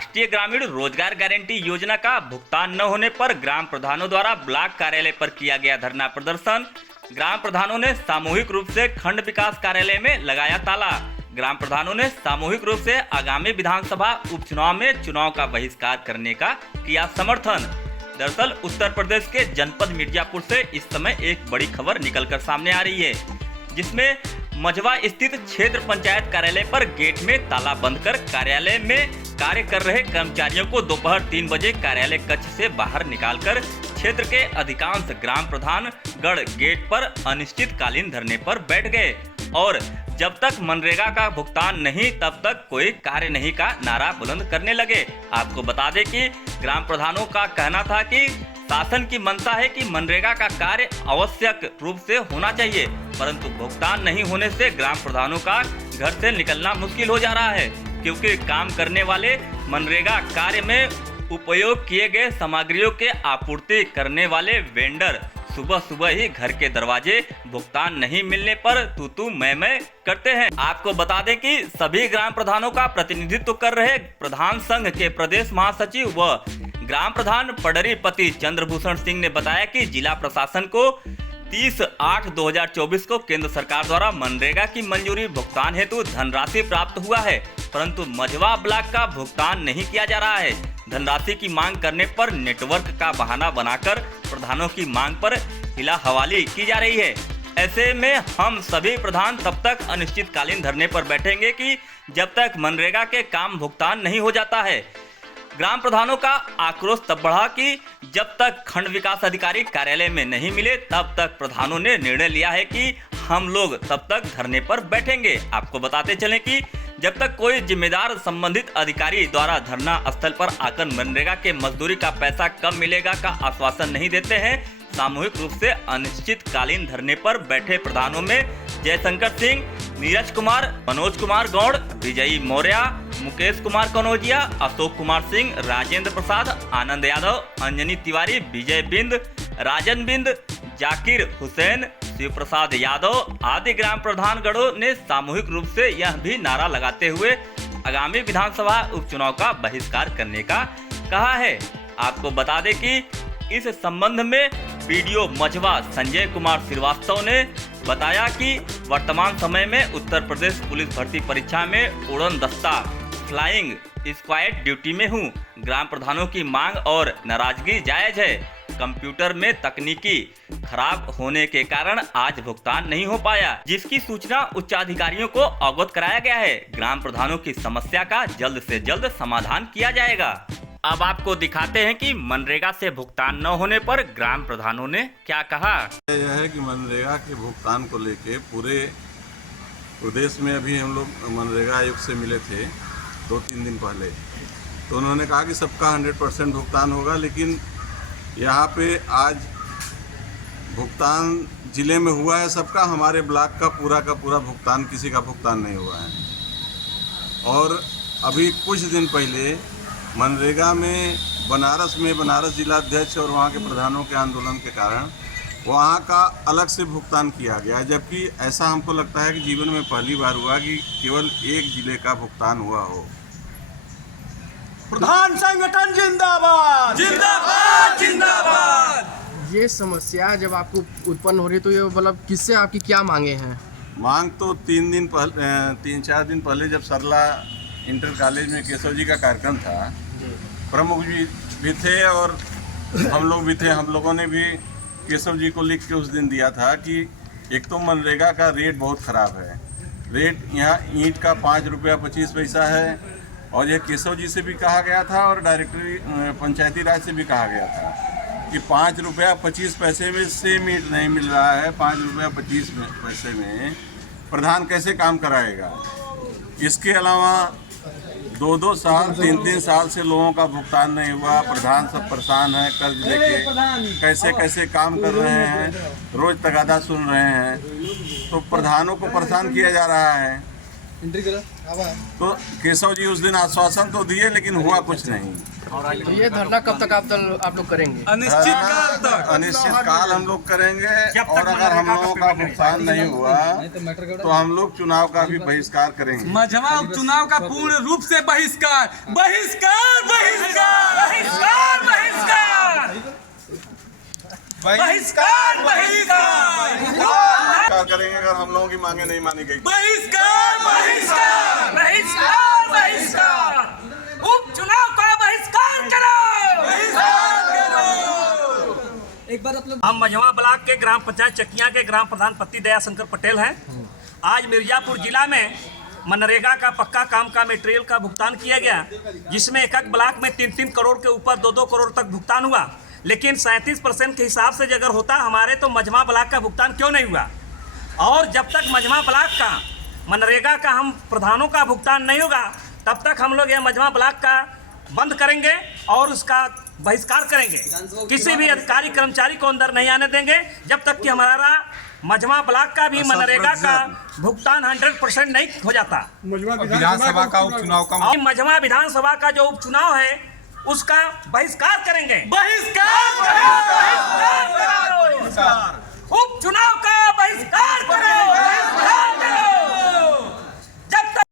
राष्ट्रीय ग्रामीण रोजगार गारंटी योजना का भुगतान न होने पर ग्राम प्रधानों द्वारा ब्लॉक कार्यालय पर किया गया धरना प्रदर्शन। ग्राम प्रधानों ने सामूहिक रूप से खंड विकास कार्यालय में लगाया ताला। ग्राम प्रधानों ने सामूहिक रूप से आगामी विधानसभा उपचुनाव में चुनाव का बहिष्कार करने का किया समर्थन। दरअसल उत्तर प्रदेश के जनपद मिर्जापुर से इस समय एक बड़ी खबर निकलकर सामने आ रही है, जिसमें मझवा स्थित क्षेत्र पंचायत कार्यालय पर गेट में ताला बंद कर कार्यालय में कार्य कर रहे कर्मचारियों को दोपहर 3 बजे कार्यालय कक्ष से बाहर निकालकर क्षेत्र के अधिकांश ग्राम प्रधान गढ़ गेट पर अनिश्चितकालीन धरने पर बैठ गए और जब तक मनरेगा का भुगतान नहीं तब तक कोई कार्य नहीं का नारा बुलंद करने लगे। आपको बता दें कि ग्राम प्रधानों का कहना था कि शासन की मंशा है कि मनरेगा का कार्य आवश्यक रूप से होना चाहिए, परंतु भुगतान नहीं होने से ग्राम प्रधानों का घर से निकलना मुश्किल हो जा रहा है, क्योंकि काम करने वाले मनरेगा कार्य में उपयोग किए गए सामग्रियों के आपूर्ति करने वाले वेंडर सुबह सुबह ही घर के दरवाजे भुगतान नहीं मिलने पर तू मैं करते हैं। आपको बता दें कि सभी ग्राम प्रधानों का प्रतिनिधित्व कर रहे प्रधान संघ के प्रदेश महासचिव व ग्राम प्रधान पडरीपति चंद्रभूषण सिंह ने बताया कि जिला प्रशासन को 30/8/2024 को केंद्र सरकार द्वारा मनरेगा की मंजूरी भुगतान हेतु धनराशि प्राप्त हुआ है, परंतु मझवा ब्लॉक का भुगतान नहीं किया जा रहा है। धनराशि की मांग करने पर नेटवर्क का बहाना बनाकर प्रधानों की मांग पर हिला हवाली की जा रही है। ऐसे में हम सभी प्रधान तब तक अनिश्चितकालीन धरने पर बैठेंगे कि जब तक मनरेगा के काम भुगतान नहीं हो जाता है। ग्राम प्रधानों का आक्रोश तब बढ़ा कि जब तक खंड विकास अधिकारी कार्यालय में नहीं मिले तब तक प्रधानों ने निर्णय लिया है कि हम लोग तब तक धरने पर बैठेंगे। आपको बताते चलें कि जब तक कोई जिम्मेदार संबंधित अधिकारी द्वारा धरना स्थल पर आकर मनरेगा के मजदूरी का पैसा कब मिलेगा का आश्वासन नहीं देते हैं, सामूहिक रूप से अनिश्चितकालीन धरने पर बैठे प्रधानों में जयशंकर सिंह, नीरज कुमार, मनोज कुमार गौड़, विजयी मौर्य, मुकेश कुमार कनौजिया, अशोक कुमार सिंह, राजेंद्र प्रसाद, आनंद यादव, अंजनी तिवारी, विजय बिंद, राजन बिंद, जाकिर हुसैन, शिव प्रसाद यादव आदि ग्राम प्रधान गणों ने सामूहिक रूप से यह भी नारा लगाते हुए आगामी विधानसभा उपचुनाव का बहिष्कार करने का कहा है। आपको बता दें कि इस संबंध में वीडियो मझवा संजय कुमार श्रीवास्तव ने बताया कि वर्तमान समय में उत्तर प्रदेश पुलिस भर्ती परीक्षा में उड़न दस्ता फ्लाइंग स्क्वाड ड्यूटी में हूँ। ग्राम प्रधानों की मांग और नाराजगी जायज है। कंप्यूटर में तकनीकी खराब होने के कारण आज भुगतान नहीं हो पाया, जिसकी सूचना उच्चाधिकारियों को अवगत कराया गया है। ग्राम प्रधानों की समस्या का जल्द से जल्द समाधान किया जाएगा। अब आपको दिखाते हैं कि मनरेगा से भुगतान न होने पर ग्राम प्रधानों ने क्या कहा। यह है कि मनरेगा के भुगतान को लेके पूरे प्रदेश में अभी हम लोग मनरेगा आयोग से मिले थे 2-3 दिन पहले, तो उन्होंने कहा कि सबका 100% भुगतान होगा, लेकिन यहाँ पे आज भुगतान जिले में हुआ है सबका, हमारे ब्लॉक का पूरा भुगतान किसी का भुगतान नहीं हुआ है। और अभी कुछ दिन पहले मनरेगा में बनारस जिला अध्यक्ष और वहाँ के प्रधानों के आंदोलन के कारण वहाँ का अलग से भुगतान किया गया, जबकि ऐसा हमको लगता है कि जीवन में पहली बार हुआ कि केवल एक जिले का भुगतान हुआ हो। प्रधान संगठन जिंदाबाद जिंदाबाद जिंदाबाद। ये समस्या जब आपको उत्पन्न हो रही है तो ये मतलब किससे आपकी क्या मांगे हैं? मांग तो 3-4 दिन पहले जब सरला इंटर कॉलेज में केशव जी का कार्यक्रम था, प्रमुख जी भी थे और हम लोग भी थे। हम लोगों ने भी केशव जी को लिख के उस दिन दिया था कि एक तो मनरेगा का रेट बहुत ख़राब है। रेट यहाँ ईंट का 5 रुपया 25 पैसा है, और यह केशव जी से भी कहा गया था और डायरेक्टरी पंचायती राज से भी कहा गया था कि 5 रुपया 25 पैसे में सेम ईंट नहीं मिल रहा है। 5 रुपया 25 पैसे में प्रधान कैसे काम कराएगा? इसके अलावा 2-2 साल 3-3 साल से लोगों का भुगतान नहीं हुआ। प्रधान सब परेशान है, कर्ज लेके कैसे काम कर रहे हैं, रोज तगादा सुन रहे हैं, तो प्रधानों को परेशान किया जा रहा है। तो केशव जी उस दिन आश्वासन तो दिए लेकिन हुआ कुछ नहीं। तो ये धरना कब तक आप लोग करेंगे? अनिश्चित काल तक। अनिश्चित काल हम लोग करेंगे और अगर हम लोगों का भुगतान नहीं हुआ तो हम लोग चुनाव का भी बहिष्कार करेंगे। मझवा उपचुनाव का पूर्ण रूप से बहिष्कार बहिष्कार बहिष्कार बहिष्कार बहिष्कार बहिष्कार बहिष्कार करेंगे अगर हम लोगों की मांगे नहीं मानी गई। बहिष्कार बहिष्कार बहिष्कार बहिष्कार उपचुनाव का बहिष्कार करो। हम मझवा ब्लॉक के ग्राम पंचायत चकिया के ग्राम प्रधान पति दया शंकर पटेल हैं। आज मिर्जापुर जिला में मनरेगा का पक्का काम का मटेरियल का भुगतान किया गया, जिसमें एक एक ब्लॉक में 3-3 करोड़ के ऊपर 2-2 करोड़ तक भुगतान हुआ। लेकिन 37% के हिसाब से अगर होता हमारे तो मझवा ब्लॉक का भुगतान क्यों नहीं हुआ? और जब तक मझवा ब्लॉक का मनरेगा का हम प्रधानों का भुगतान नहीं होगा तब तक हम लोग यह मझवा ब्लॉक का बंद करेंगे और उसका बहिष्कार करेंगे। किसी भी अधिकारी कर्मचारी को अंदर नहीं आने देंगे जब तक कि हमारा मझवा ब्लॉक का भी मनरेगा का भुगतान 100% नहीं हो जाता। विधानसभा का उपचुनाव का मझवा विधानसभा का जो उपचुनाव है उसका बहिष्कार करेंगे। बहिष्कार